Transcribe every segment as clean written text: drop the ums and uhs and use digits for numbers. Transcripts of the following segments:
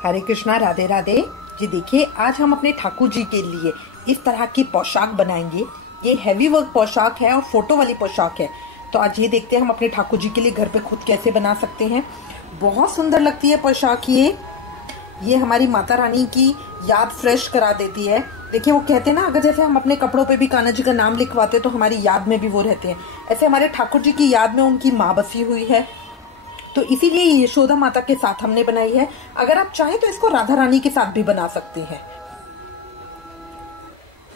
हरे कृष्णा, राधे राधे जी। देखिए, आज हम अपने ठाकुर जी के लिए इस तरह की पोशाक बनाएंगे। ये हैवी वर्क पोशाक है और फोटो वाली पोशाक है। तो आज ये देखते हैं हम अपने ठाकुर जी के लिए घर पे खुद कैसे बना सकते हैं। बहुत सुंदर लगती है पोशाक ये हमारी माता रानी की याद फ्रेश करा देती है। देखिए, वो कहते हैं ना, अगर जैसे हम अपने कपड़ों पे भी कान्हा जी का नाम लिखवाते हैं तो हमारी याद में भी वो रहते हैं। ऐसे हमारे ठाकुर जी की याद में उनकी माँ बसी हुई है, तो इसीलिए यशोदा माता के साथ हमने बनाई है। अगर आप चाहें तो इसको राधा रानी के साथ भी बना सकते हैं।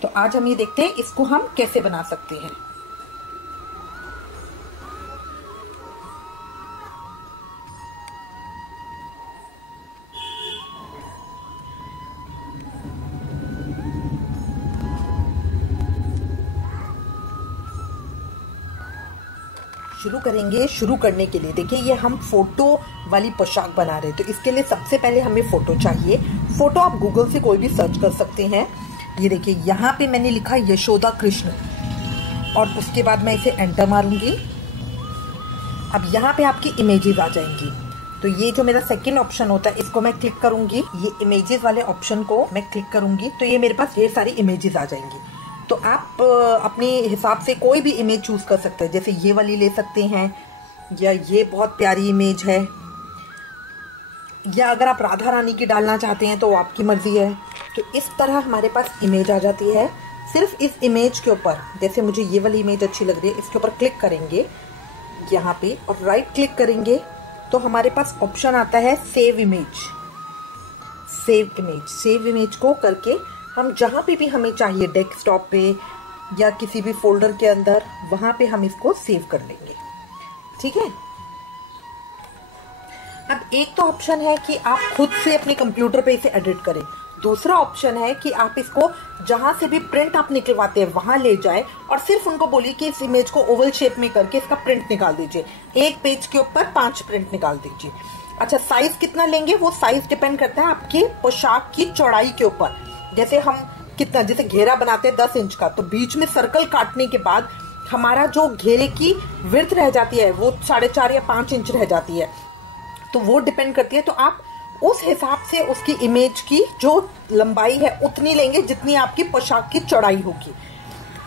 तो आज हम ये देखते हैं इसको हम कैसे बना सकते हैं। शुरू करने के लिए देखिए, ये हम फोटो वाली पोशाक बना रहे हैं। तो इसके लिए सबसे पहले हमें फोटो चाहिए। फोटो आप गूगल से कोई भी सर्च कर सकते हैं। ये देखिए, यहाँ पे मैंने लिखा यशोदा कृष्ण और उसके बाद मैं इसे एंटर मारूंगी। अब यहाँ पे आपकी इमेजेस आ जाएंगी। तो ये जो मेरा सेकंड ऑप्शन होता है, इसको मैं क्लिक करूंगी। ये इमेजेस वाले ऑप्शन को मैं क्लिक करूंगी तो ये मेरे पास ढेर सारी इमेजेस आ जाएंगी। तो आप अपने हिसाब से कोई भी इमेज चूज कर सकते हैं। जैसे ये वाली ले सकते हैं, या ये बहुत प्यारी इमेज है, या अगर आप राधा रानी की डालना चाहते हैं तो आपकी मर्जी है। तो इस तरह हमारे पास इमेज आ जाती है। सिर्फ इस इमेज के ऊपर, जैसे मुझे ये वाली इमेज अच्छी लग रही है, इसके ऊपर क्लिक करेंगे यहाँ पे और राइट क्लिक करेंगे तो हमारे पास ऑप्शन आता है सेव इमेज। सेव इमेज को करके हम जहां पे भी हमें चाहिए, डेस्कटॉप पे या किसी भी फोल्डर के अंदर, वहां पे हम इसको सेव कर लेंगे। ठीक है। अब एक तो ऑप्शन है कि आप खुद से अपने कंप्यूटर पे इसे एडिट करें। दूसरा ऑप्शन है कि आप इसको जहां से भी प्रिंट आप निकलवाते हैं वहां ले जाए और सिर्फ उनको बोलिए कि इस इमेज को ओवल शेप में करके इसका प्रिंट निकाल दीजिए। एक पेज के ऊपर 5 प्रिंट निकाल दीजिए। अच्छा, साइज कितना लेंगे वो साइज डिपेंड करता है आपकी पोशाक की चौड़ाई के ऊपर। जैसे हम कितना, जैसे घेरा बनाते हैं 10 इंच का, तो बीच में सर्कल काटने के बाद हमारा जो घेरे की विड्थ रह जाती है वो 4.5 या 5 इंच रह जाती है। तो वो डिपेंड करती है। तो आप उस हिसाब से उसकी इमेज की जो लंबाई है उतनी लेंगे जितनी आपकी पोशाक की चौड़ाई होगी।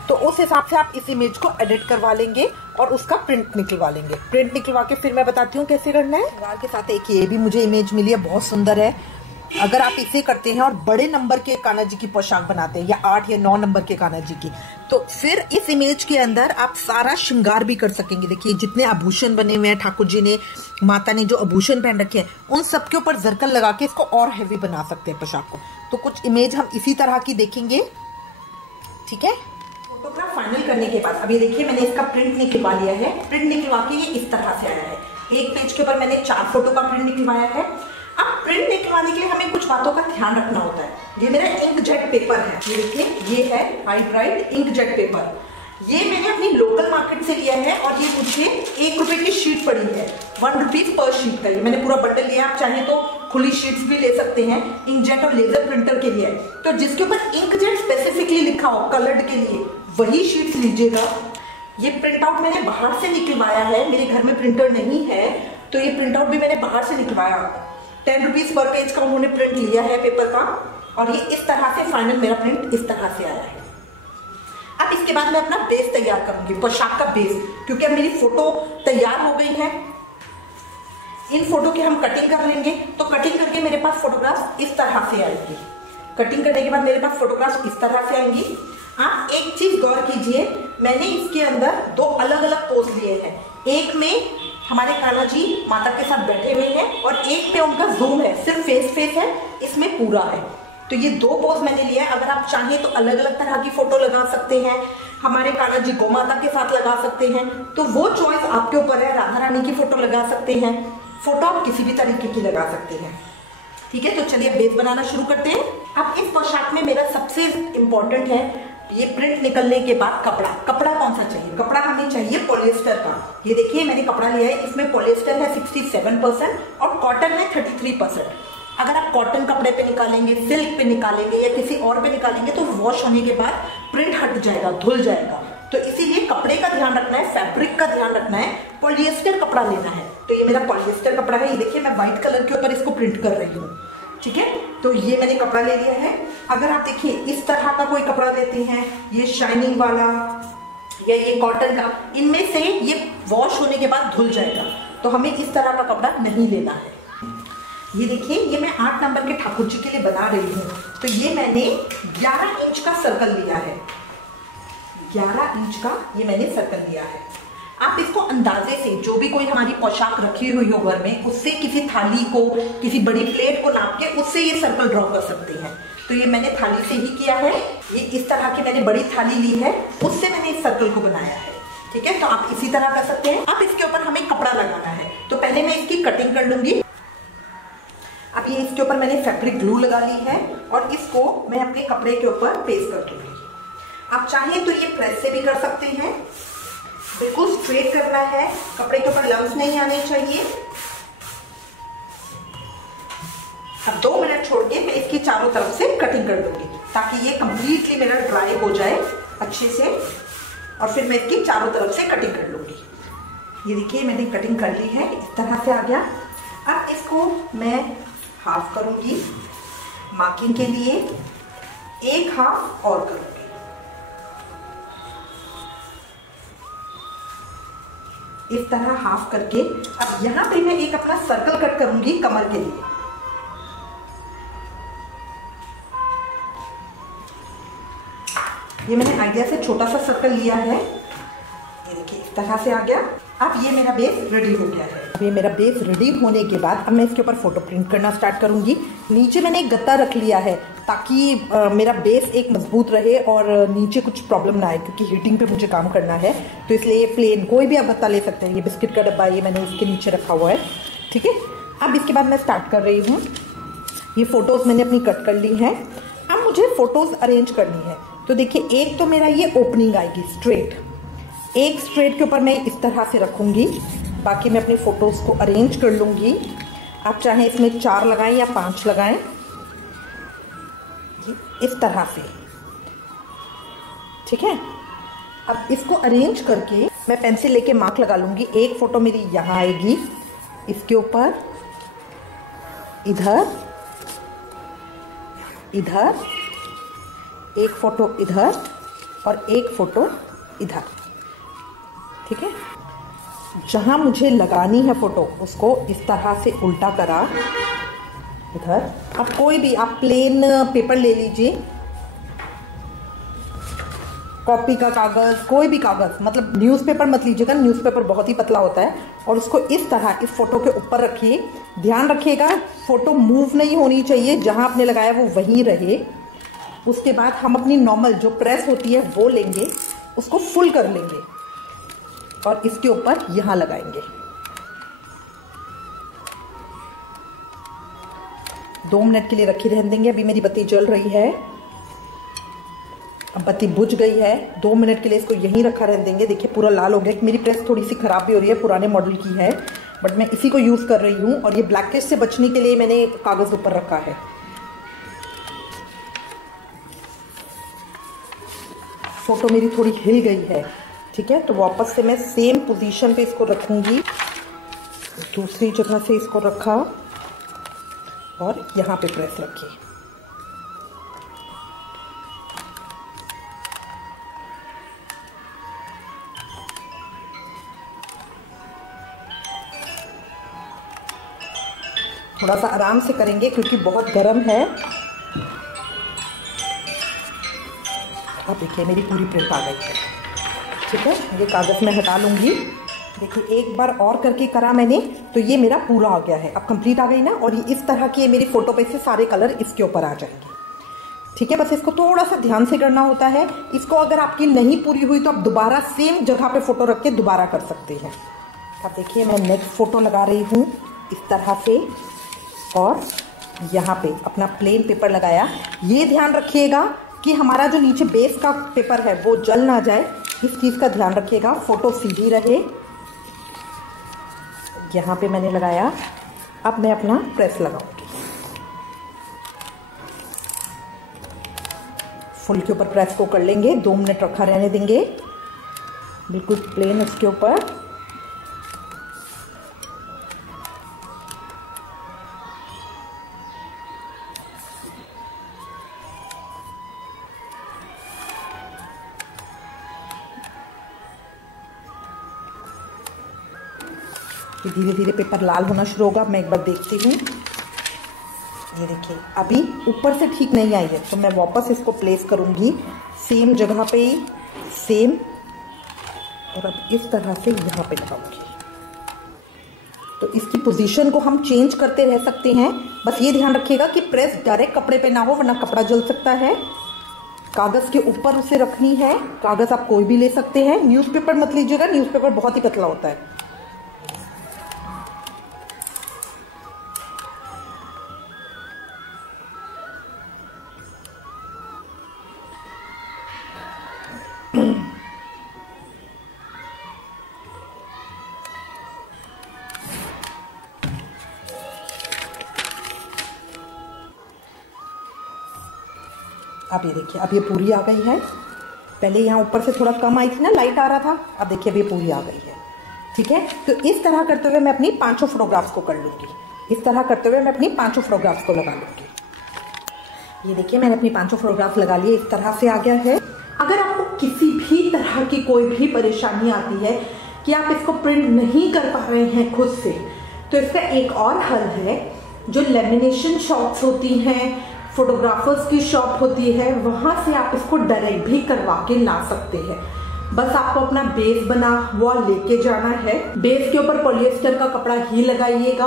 तो उस हिसाब से आप इस इमेज को एडिट करवा लेंगे और उसका प्रिंट निकलवा लेंगे। प्रिंट निकलवा के फिर मैं बताती हूँ कैसे करना है। सलवार के साथ एक ये भी मुझे इमेज मिली है, बहुत सुंदर है। अगर आप इसे करते हैं और बड़े नंबर के कान्हा जी की पोशाक बनाते हैं, या 8 या 9 नंबर के कान्हा जी की, तो फिर इस इमेज के अंदर आप सारा श्रृंगार भी कर सकेंगे। देखिए, जितने आभूषण बने हुए हैं, ठाकुर जी ने, माता ने जो आभूषण पहन रखे हैं, उन सबके ऊपर जरकन लगा के इसको और हैवी बना सकते हैं पोशाक को। तो कुछ इमेज हम इसी तरह की देखेंगे। ठीक है। फोटोग्राफ फाइनल करने के बाद अभी देखिए, मैंने इसका प्रिंट निकलवा लिया है। प्रिंट निकलवा के ये इस तरह से आया है। एक पेज के ऊपर मैंने 4 फोटो का प्रिंट निकलवाया है। अब प्रिंट निकलवाने के लिए हमें कुछ बातों का ध्यान रखना होता है। ये मेरा इंकजेट पेपर है, ये देखिए, ये है हाइट ब्राइट इंकजेट पेपर। ये मैंने अपनी लोकल मार्केट से लिया है और ये मुझे 1 रुपए की शीट पड़ी है, 1 रुपीज पर शीट का। ये मैंने पूरा बंडल लिया। आप चाहे तो खुली शीट्स भी ले सकते हैं। इंकजेट और लेजर प्रिंटर के लिए, तो जिसके ऊपर इंकजेट स्पेसिफिकली लिखा हो कलर्ड के लिए, वही शीट्स लीजिएगा। ये प्रिंट आउट मैंने बाहर से निकलवाया है, मेरे घर में प्रिंटर नहीं है, तो ये प्रिंट आउट भी मैंने बाहर से निकलवाया। 10 रुपीज पर पेज का उन्होंने प्रिंट लिया है पेपर का, और ये इस तरह से फाइनल मेरा प्रिंट इस तरह से आया है। अब इसके बाद मैं अपना बेस तैयार करूंगी, पोशाक का बेस, क्योंकि अब मेरी फोटो तैयार हो गई है। इन फोटो की हम कटिंग कर लेंगे। तो कटिंग करके मेरे पास फोटोग्राफ इस तरह से आएगी। कटिंग करने के बाद मेरे पास फोटोग्राफ इस तरह से आएंगी। आप एक चीज गौर कीजिए, मैंने इसके अंदर 2 अलग अलग पोज लिए हैं। एक में हमारे कान्हा जी माता के साथ बैठे हुए हैं और एक पे उनका जूम है, सिर्फ फेस है, इसमें पूरा है। तो ये 2 पोज मैंने लिया है। अगर आप चाहें तो अलग अलग तरह की फोटो लगा सकते हैं। हमारे कान्हा जी गौ माता के साथ लगा सकते हैं, तो वो चॉइस आपके ऊपर है। राधा रानी की फोटो लगा सकते हैं, फोटो आप किसी भी तरीके की लगा सकते हैं। ठीक है। तो चलिए बेस बनाना शुरू करते हैं। अब इस पोशाक में मेरा सबसे इम्पोर्टेंट है, ये प्रिंट निकलने के बाद कपड़ा। कपड़ा कौन सा चाहिए? कपड़ा हमें चाहिए पॉलिएस्टर का। ये देखिए, मैंने कपड़ा लिया है, इसमें पॉलिएस्टर है 67% और कॉटन है 33%। अगर आप कॉटन कपड़े पे निकालेंगे, सिल्क पे निकालेंगे या किसी और पे निकालेंगे तो वॉश होने के बाद प्रिंट हट जाएगा, धुल जाएगा। तो इसीलिए कपड़े का ध्यान रखना है, फैब्रिक का ध्यान रखना है, पॉलिएस्टर कपड़ा लेना है। तो ये मेरा पॉलिएस्टर कपड़ा है। ये देखिए, मैं व्हाइट कलर के ऊपर इसको प्रिंट कर रही हूँ। ठीक है। तो ये मैंने कपड़ा ले लिया है। अगर आप देखिए इस तरह का कोई कपड़ा लेते हैं, ये शाइनिंग वाला या ये कॉटन का, इनमें से ये वॉश होने के बाद धुल जाएगा, तो हमें इस तरह का कपड़ा नहीं लेना है। ये देखिए, ये मैं 8 नंबर के ठाकुर जी के लिए बना रही हूँ। तो ये मैंने 11 इंच का सर्कल लिया है, 11 इंच का ये मैंने सर्कल लिया है। आप इसको अंदाजे से, जो भी कोई हमारी पोशाक रखी हुई हो घर में, उससे किसी थाली को, किसी बड़ी प्लेट को नाप के उससे ये सर्कल ड्रॉ कर सकते हैं। तो ये मैंने थाली से ही किया है। ये इस तरह की मैंने बड़ी थाली ली है, उससे मैंने इस सर्कल को बनाया है। ठीक है, तो आप इसी तरह कर सकते हैं। अब इसके ऊपर हमें कपड़ा लगाना है, तो पहले मैं इसकी कटिंग कर लूंगी। अब ये इसके ऊपर मैंने फैब्रिक ग्लू लगा ली है और इसको मैं अपने कपड़े के ऊपर पेस्ट कर दूंगी। आप चाहें तो ये प्रेस से भी कर सकते हैं। बिल्कुल स्ट्रेट करना है, कपड़े के ऊपर लम्स नहीं आने चाहिए। अब 2 मिनट छोड़ के मैं इसकी चारों तरफ से कटिंग कर दूंगी, ताकि ये कंप्लीटली मेरा ड्राई हो जाए अच्छे से, और फिर मैं इसकी चारों तरफ से कटिंग कर लूंगी। ये देखिए, मैंने कटिंग कर ली है, इस तरह से आ गया। अब इसको मैं हाफ करूंगी, मार्किंग के लिए 1 हाफ और करूंगी। इस तरह हाफ करके अब यहां पे मैं एक अपना सर्कल कट करूंगी कमर के लिए। ये मैंने आइडिया से छोटा सा सर्कल लिया है। ये देखिए, इस तरह से आ गया। अब ये मेरा बेस रेडी हो गया है। अब ये मेरा बेस रेडी होने के बाद अब मैं इसके ऊपर फोटो प्रिंट करना स्टार्ट करूंगी। नीचे मैंने एक गत्ता रख लिया है, ताकि मेरा बेस एक मजबूत रहे और नीचे कुछ प्रॉब्लम ना आए, क्योंकि हीटिंग पे मुझे काम करना है। तो इसलिए प्लेन कोई भी आप गत्ता ले सकते हैं। ये बिस्किट का डब्बा ये मैंने इसके नीचे रखा हुआ है। ठीक है, अब इसके बाद मैं स्टार्ट कर रही हूँ। ये फोटोज मैंने अपनी कट कर ली है। अब मुझे फोटोज अरेंज करनी है। तो देखिए, एक तो मेरा ये ओपनिंग आएगी स्ट्रेट, एक स्ट्रेट के ऊपर मैं इस तरह से रखूंगी। बाकी मैं अपनी फोटोज को अरेंज कर लूंगी। आप चाहें इसमें 4 लगाएं या 5 लगाएं, इस तरह से। ठीक है, अब इसको अरेंज करके मैं पेंसिल लेके मार्क लगा लूंगी। एक फोटो मेरी यहां आएगी, इसके ऊपर, इधर, इधर, एक फोटो इधर और एक फोटो इधर। ठीक है, जहां मुझे लगानी है फोटो उसको इस तरह से उल्टा करा इधर। अब कोई भी आप प्लेन पेपर ले लीजिए, कॉपी का कागज, कोई भी कागज, मतलब न्यूज़पेपर मत लीजिएगा, न्यूज़पेपर बहुत ही पतला होता है। और उसको इस तरह इस फोटो के ऊपर रखिए। ध्यान रखिएगा फोटो मूव नहीं होनी चाहिए, जहां आपने लगाया वो वहीं रहे। उसके बाद हम अपनी नॉर्मल जो प्रेस होती है वो लेंगे, उसको फुल कर लेंगे और इसके ऊपर यहां लगाएंगे। 2 मिनट के लिए रखी रहने देंगे। अभी मेरी बत्ती जल रही है, अब बत्ती बुझ गई है। 2 मिनट के लिए इसको यहीं रखा रहने देंगे। देखिए, पूरा लाल हो गया। मेरी प्रेस थोड़ी सी खराब भी हो रही है, पुराने मॉडल की है, बट मैं इसी को यूज कर रही हूँ। और ये ब्लैकेज से बचने के लिए मैंने कागज ऊपर रखा है। फोटो मेरी थोड़ी हिल गई है। ठीक है, तो वापस से मैं सेम पोजीशन पे इसको रखूंगी। दूसरी जगह से इसको रखा और यहाँ पे प्रेस रखी। थोड़ा सा आराम से करेंगे क्योंकि बहुत गर्म है। अब देखिए, मेरी पूरी प्रिंट आ गई है। ठीक है, ये कागज मैं हटा लूंगी। देखिए, एक बार और करके करा मैंने, तो ये मेरा पूरा आ गया है। अब कंप्लीट आ गई ना, और ये इस तरह की मेरी फोटो पे से सारे कलर इसके ऊपर आ जाएंगे। ठीक है, बस इसको थोड़ा सा ध्यान से करना होता है। इसको अगर आपकी नहीं पूरी हुई तो आप दोबारा सेम जगह पे फोटो रख के दोबारा कर सकते हैं। अब देखिए, मैं नेक्स्ट फोटो लगा रही हूँ इस तरह से, और यहाँ पे अपना प्लेन पेपर लगाया। ये ध्यान रखिएगा कि हमारा जो नीचे बेस का पेपर है वो जल ना जाए, इस चीज़ का ध्यान रखिएगा। फोटो सीधी रहे। यहाँ पे मैंने लगाया। अब मैं अपना प्रेस लगाऊंगी। फुल के ऊपर प्रेस को कर लेंगे। 2 मिनट रखा रहने देंगे, बिल्कुल प्लेन उसके ऊपर। ये धीरे धीरे पेपर लाल होना शुरू होगा। मैं एक बार देखती हूँ। ये देखिए अभी ऊपर से ठीक नहीं आई है, तो मैं वापस इसको प्लेस करूँगी सेम जगह पे ही, सेम, और अब इस तरह से यहाँ पे लगाऊंगी। तो इसकी पोजीशन को हम चेंज करते रह सकते हैं, बस ये ध्यान रखिएगा कि प्रेस डायरेक्ट कपड़े पे ना हो, वरना कपड़ा जल सकता है। कागज़ के ऊपर उसे रखनी है। कागज़ आप कोई भी ले सकते हैं, न्यूज़पेपर मत लीजिएगा, न्यूज़पेपर बहुत ही पतला होता है। अब ये देखिए, अब ये पूरी आ गई है। पहले यहाँ ऊपर से थोड़ा कम आई थी ना, लाइट आ रहा था, अब देखिए अब ये पूरी आ गई है। ठीक है, तो इस तरह करते हुए मैं अपनी 5 फोटोग्राफ्स को कर लूँगी। इस तरह करते हुए मैं अपनी 5 फोटोग्राफ्स को लगा लूँगी। ये देखिए मैंने अपनी 5 फोटोग्राफ लगा लिए, इस तरह से आ गया है। अगर आपको किसी भी तरह की कोई भी परेशानी आती है कि आप इसको प्रिंट नहीं कर पा रहे हैं खुद से, तो इसका एक और हल है। जो लेमिनेशन शॉप्स होती हैं, फोटोग्राफर्स की शॉप होती है, वहां से आप इसको डायरेक्ट भी करवा के ला सकते हैं। बस आपको अपना बेस बना हुआ लेके जाना है। बेस के ऊपर पॉलिएस्टर का कपड़ा ही लगाइएगा।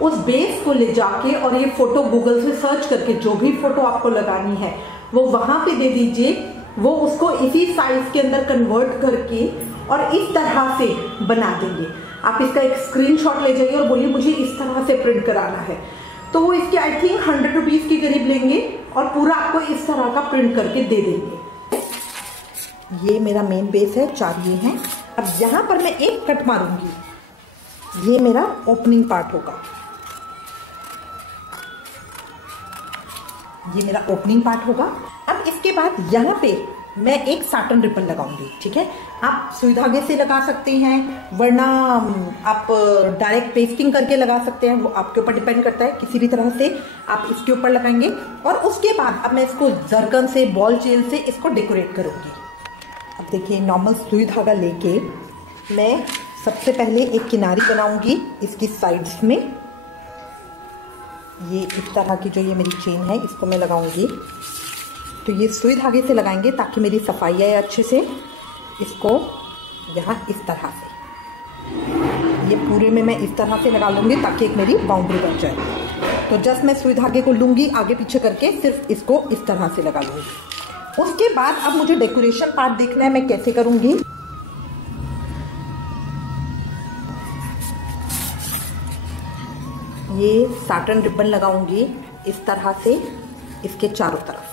उस बेस को ले जाके और ये फोटो गूगल से सर्च करके जो भी फोटो आपको लगानी है वो वहां पे दे दीजिए। वो उसको इसी साइज के अंदर कन्वर्ट करके और इस तरह से बना देंगे। आप इसका एक स्क्रीनशॉट ले जाइए और बोलिए मुझे इस तरह से प्रिंट कराना है, तो वो इसके आई थिंक 100 रुपीज के करीब लेंगे और पूरा आपको इस तरह का प्रिंट करके दे देंगे। ये मेरा मेन बेस है, 4 ये हैं। अब यहाँ पर मैं एक कट मारूंगी, ये मेरा ओपनिंग पार्ट होगा। ये मेरा ओपनिंग पार्ट होगा। अब इसके बाद यहाँ पे मैं एक साटन रिबन लगाऊंगी। ठीक है, आप सुई धागे से लगा सकते हैं, वरना आप डायरेक्ट पेस्टिंग करके लगा सकते हैं, वो आपके ऊपर डिपेंड करता है। किसी भी तरह से आप इसके ऊपर लगाएंगे और उसके बाद अब मैं इसको जरकन से, बॉल चेन से इसको डेकोरेट करूंगी। अब देखिए नॉर्मल सुई धागा लेके मैं सबसे पहले एक किनारी बनाऊंगी इसकी साइड्स में। ये इस तरह की जो ये मेरी चेन है इसको मैं लगाऊंगी। तो ये सुई धागे से लगाएंगे ताकि मेरी सफाई आए अच्छे से। इसको यहाँ इस तरह से, ये पूरे में मैं इस तरह से लगा लूँगी ताकि एक मेरी बाउंड्री बन जाए। तो जस्ट मैं सुई धागे को लूँगी आगे पीछे करके, सिर्फ इसको इस तरह से लगा लूँगी। उसके बाद अब मुझे डेकोरेशन पार्ट देखना है मैं कैसे करूँगी। ये साटन रिबन लगाऊंगी इस तरह से इसके चारों तरफ।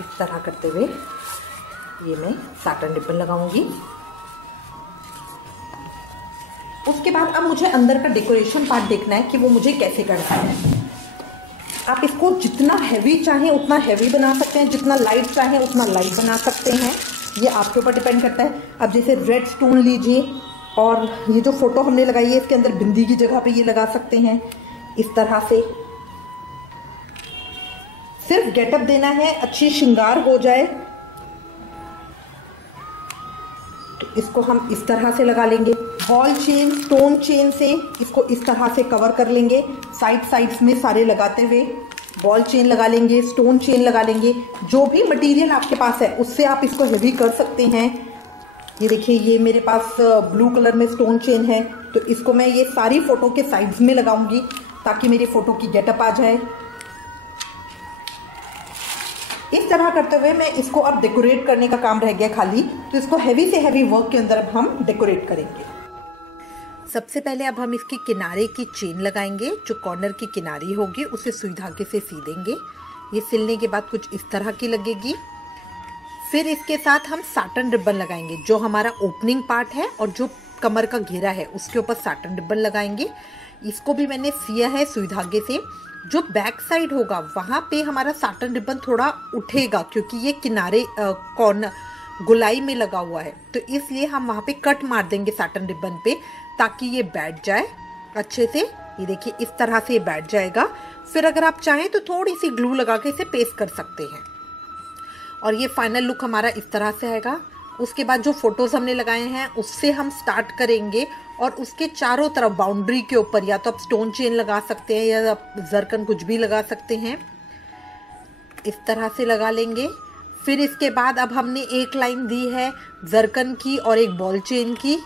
इस तरह करते हुए ये मैं साटन रिबन लगाऊंगी। उसके बाद अब मुझे अंदर का डेकोरेशन पार्ट देखना है कि वो मुझे कैसे करना है। आप इसको जितना हैवी चाहें उतना हैवी बना सकते हैं, जितना लाइट चाहें उतना लाइट बना सकते हैं, ये आपके ऊपर डिपेंड करता है। अब जैसे रेड स्टोन लीजिए और ये जो फोटो हमने लगाई है इसके अंदर बिंदी की जगह पे ये लगा सकते हैं इस तरह से। सिर्फ गेटअप देना है, अच्छी श्रृंगार हो जाए। तो इसको हम इस तरह से लगा लेंगे। बॉल चेन, स्टोन चेन से इसको इस तरह से कवर कर लेंगे। साइड्स में सारे लगाते हुए बॉल चेन लगा लेंगे, स्टोन चेन लगा लेंगे। जो भी मटेरियल आपके पास है उससे आप इसको हेवी कर सकते हैं। ये देखिए ये मेरे पास ब्लू कलर में स्टोन चेन है, तो इसको मैं ये सारी फोटो के साइड्स में लगाऊंगी ताकि मेरी फोटो की गेटअप आ जाए। इस तरह करते हुए मैं इसको अब डेकोरेट करने का काम रह गया खाली, तो इसको हैवी से हैवी वर्क के अंदर अब हम डेकोरेट करेंगे। सबसे पहले अब हम इसके किनारे की चेन लगाएंगे। जो कॉर्नर की किनारी होगी उसे सुई धागे से सी देंगे। ये सिलने के बाद कुछ इस तरह की लगेगी। फिर इसके साथ हम साटन रिबन लगाएंगे। जो हमारा ओपनिंग पार्ट है और जो कमर का घेरा है उसके ऊपर साटन रिबन लगाएंगे। इसको भी मैंने सिया है सुई धागे से। जो बैक साइड होगा वहां पे हमारा साटन रिबन थोड़ा उठेगा क्योंकि ये किनारे कॉर्नर गुलाई में लगा हुआ है, तो इसलिए हम वहां पे कट मार देंगे साटन रिबन पे ताकि ये बैठ जाए अच्छे से। ये देखिए इस तरह से ये बैठ जाएगा। फिर अगर आप चाहें तो थोड़ी सी ग्लू लगा के इसे पेस्ट कर सकते हैं और ये फाइनल लुक हमारा इस तरह से आएगा। उसके बाद जो फोटोज हमने लगाए हैं उससे हम स्टार्ट करेंगे और उसके चारों तरफ बाउंड्री के ऊपर या तो आप स्टोन चेन लगा सकते हैं या आप जरकन कुछ भी लगा सकते हैं, इस तरह से लगा लेंगे। फिर इसके बाद अब हमने एक लाइन दी है जरकन की और एक बॉल चेन की।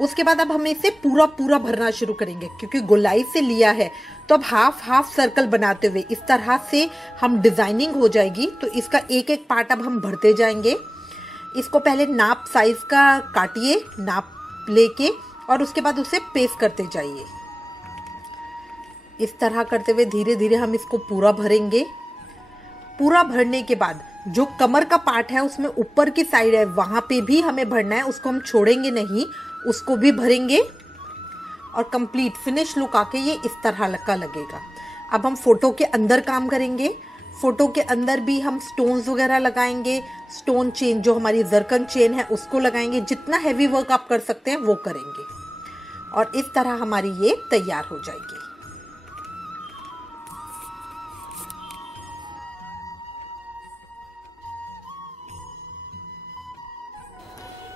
उसके बाद अब हम इसे पूरा पूरा भरना शुरू करेंगे, क्योंकि गोलाई से लिया है तो अब हाफ हाफ सर्कल बनाते हुए इस तरह से हम डिजाइनिंग हो जाएगी। तो इसका एक एक पार्ट अब हम भरते जाएंगे। इसको पहले नाप साइज का काटिए, नाप लेके, और उसके बाद उसे पेस्ट करते जाइए। इस तरह करते हुए धीरे धीरे हम इसको पूरा भरेंगे। पूरा भरने के बाद जो कमर का पार्ट है उसमें ऊपर की साइड है वहां पे भी हमें भरना है, उसको हम छोड़ेंगे नहीं, उसको भी भरेंगे और कंप्लीट फिनिश लुक आके ये इस तरह का लगेगा। अब हम फोटो के अंदर काम करेंगे। फोटो के अंदर भी हम स्टोन्स वगैरह लगाएंगे। स्टोन चेन जो हमारी जरकन चेन है उसको लगाएंगे। जितना हैवी वर्क आप कर सकते हैं वो करेंगे और इस तरह हमारी ये तैयार हो जाएगी।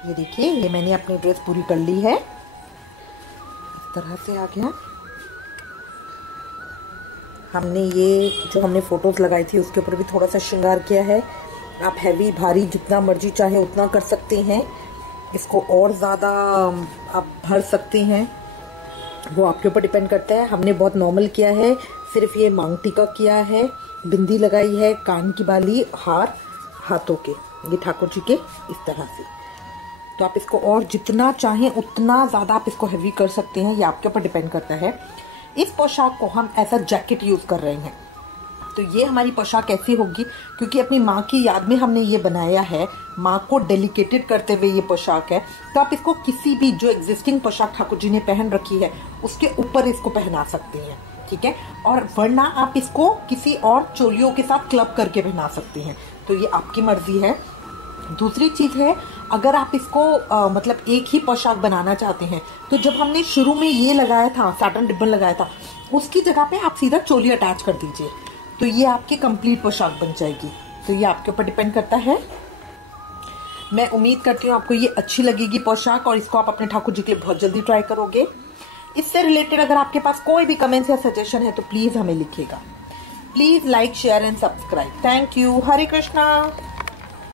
ये देखिए, ये मैंने अपनी ड्रेस पूरी कर ली है। इस तरह से आ गया। हमने ये जो हमने फोटोज लगाई थी उसके ऊपर भी थोड़ा सा श्रृंगार किया है। आप हैवी भारी जितना मर्जी चाहे उतना कर सकते हैं। इसको और ज़्यादा आप भर सकते हैं, वो आपके ऊपर डिपेंड करता है। हमने बहुत नॉर्मल किया है, सिर्फ ये मांग टीका किया है, बिंदी लगाई है, कान की बाली, हार हाथों के, ये ठाकुर जी के इस तरह से। तो आप इसको और जितना चाहें उतना ज़्यादा आप इसको हैवी कर सकते हैं, ये आपके ऊपर डिपेंड करता है। इस पोशाक को हम एज अ जैकेट यूज़ कर रहे हैं। तो ये हमारी पोशाक ऐसी होगी क्योंकि अपनी माँ की याद में हमने ये बनाया है, माँ को डेलिकेटेड करते हुए ये पोशाक है। तो आप इसको किसी भी जो एग्जिस्टिंग पोशाक ठाकुर जी ने पहन रखी है उसके ऊपर इसको पहना सकते हैं, ठीक है। और वरना आप इसको किसी और चोलियों के साथ क्लब करके पहना सकते हैं, तो ये आपकी मर्जी है। दूसरी चीज़ है, अगर आप इसको मतलब एक ही पोशाक बनाना चाहते हैं तो जब हमने शुरू में ये लगाया था, सैटन रिबन लगाया था, उसकी जगह पे आप सीधा चोली अटैच कर दीजिए, तो ये आपकी कंप्लीट पोशाक बन जाएगी। तो ये आपके ऊपर डिपेंड करता है। मैं उम्मीद करती हूँ आपको ये अच्छी लगेगी पोशाक और इसको आप अपने ठाकुर जी के लिए बहुत जल्दी ट्राई करोगे। इससे रिलेटेड अगर आपके पास कोई भी कमेंट्स या सजेशन है तो प्लीज़ हमें लिखिएगा। Please like, share and subscribe. Thank you. Hare Krishna.